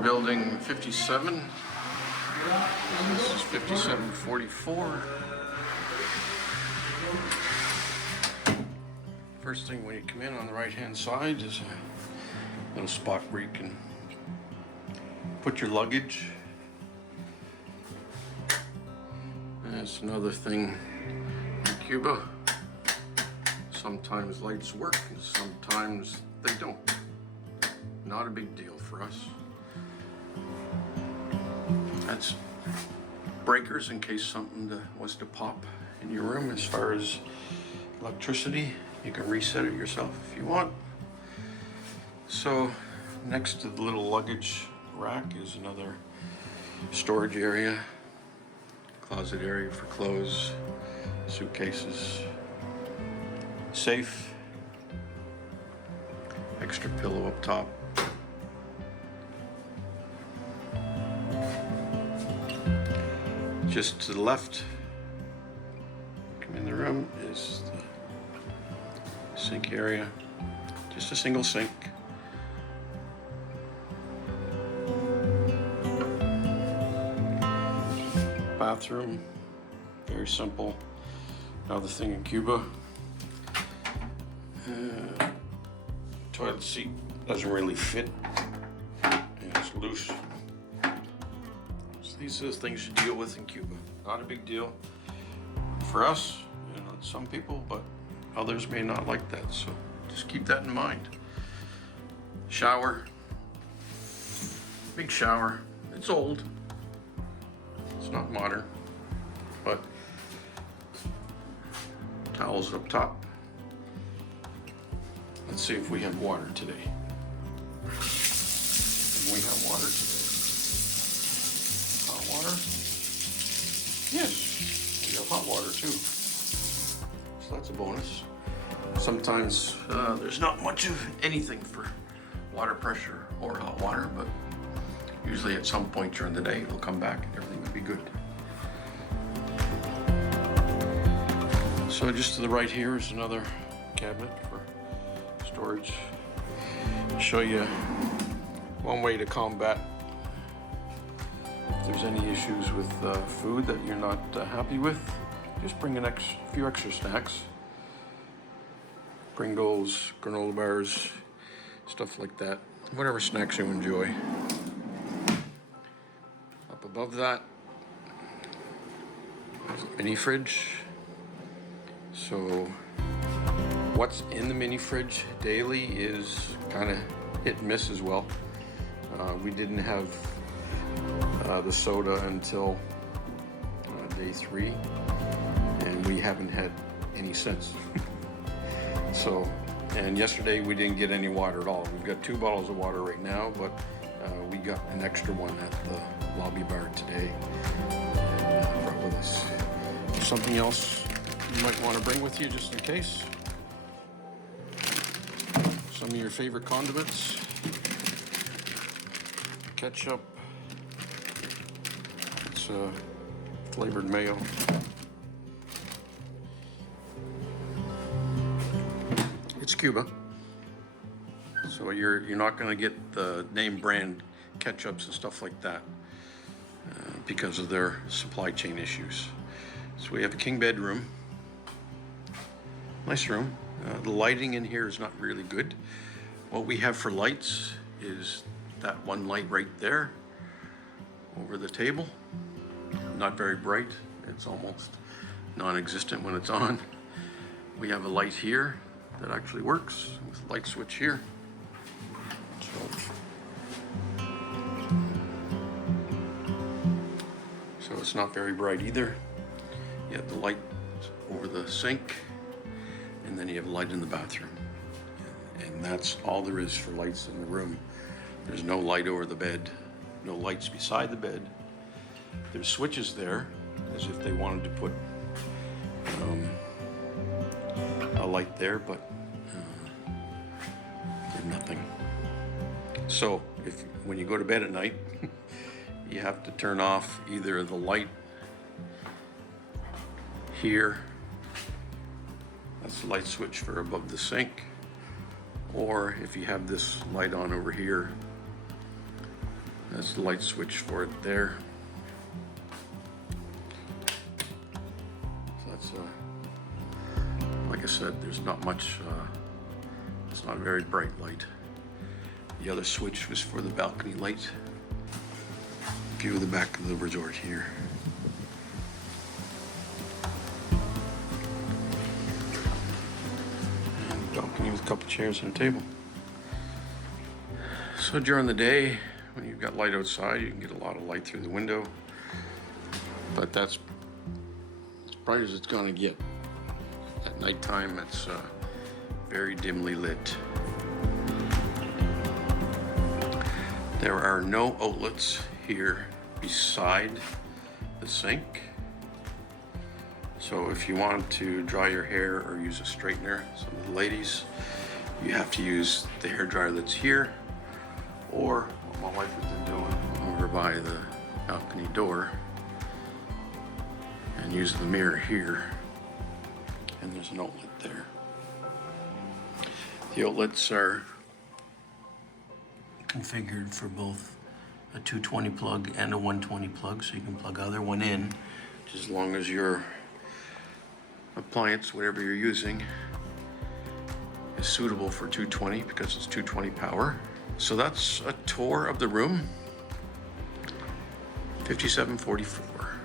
in building 57. This is 5744. First thing when you come in on the right hand side is a little spot where you can put your luggage. That's another thing in Cuba. Sometimes lights work and sometimes they don't. Not a big deal for us. That's breakers in case something was to pop in your room. As far as electricity, you can reset it yourself if you want. So next to the little luggage rack is another storage area, closet area for clothes, suitcases, safe, extra pillow up top. Just to the left, come in the room, is the sink area. Just a single sink. Bathroom, very simple. Another thing in Cuba. Toilet seat doesn't really fit. And it's loose. So these are the things you deal with in Cuba. Not a big deal for us, you know, some people, but others may not like that. So just keep that in mind. Shower. Big shower. It's old. It's not modern, but towels up top. Let's see if we have water today. We have water today. Hot water? Yes, we have hot water too. So that's a bonus. Sometimes there's not much of anything for water pressure or hot water, but usually at some point during the day it'll come back and everything will be good. So just to the right here is another cabinet for storage. Show you one way to combat if there's any issues with food that you're not happy with. Just bring a few extra snacks. Pringles, granola bars, stuff like that. Whatever snacks you enjoy. Up above that is a mini fridge. So what's in the mini fridge daily is kind of hit and miss as well. We didn't have the soda until day 3, and we haven't had any since. So, and yesterday we didn't get any water at all. We've got 2 bottles of water right now, but we got an extra one at the lobby bar today. Brought with us. Something else you might want to bring with you just in case. Some of your favorite condiments. Ketchup. It's flavored mayo. It's Cuba. So you're not going to get the name brand ketchups and stuff like that because of their supply chain issues. So we have a king bedroom. Nice room. The lighting in here is not really good. What we have for lights is that one light right there over the table. Not very bright. It's almost non-existent when it's on. We have a light here that actually works with a light switch here. So it's not very bright either. You have the light over the sink, and then you have light in the bathroom. And that's all there is for lights in the room. There's no light over the bed, no lights beside the bed. There's switches there, as if they wanted to put a light there, but did nothing. So when you go to bed at night, you have to turn off either the light here, that's the light switch for above the sink, or if you have this light on over here, That's the light switch for it there. So that's like I said, there's not much, it's not a very bright light. The other switch was for the balcony light. View of the back of the resort here. And balcony with a couple chairs and a table. So during the day, when you've got light outside, you can get a lot of light through the window. But that's as bright as it's gonna get. At nighttime, it's very dimly lit. There are no outlets here beside the sink. So if you want to dry your hair or use a straightener, some of the ladies, you have to use the hair dryer that's here, or what my wife has been doing over by the balcony door, and use the mirror here, and there's an outlet there. The outlets are configured for both a 220 plug and a 120 plug, so you can plug either one in, just as long as your appliance, whatever you're using, is suitable for 220 because it's 220 power. So that's a tour of the room. 5744.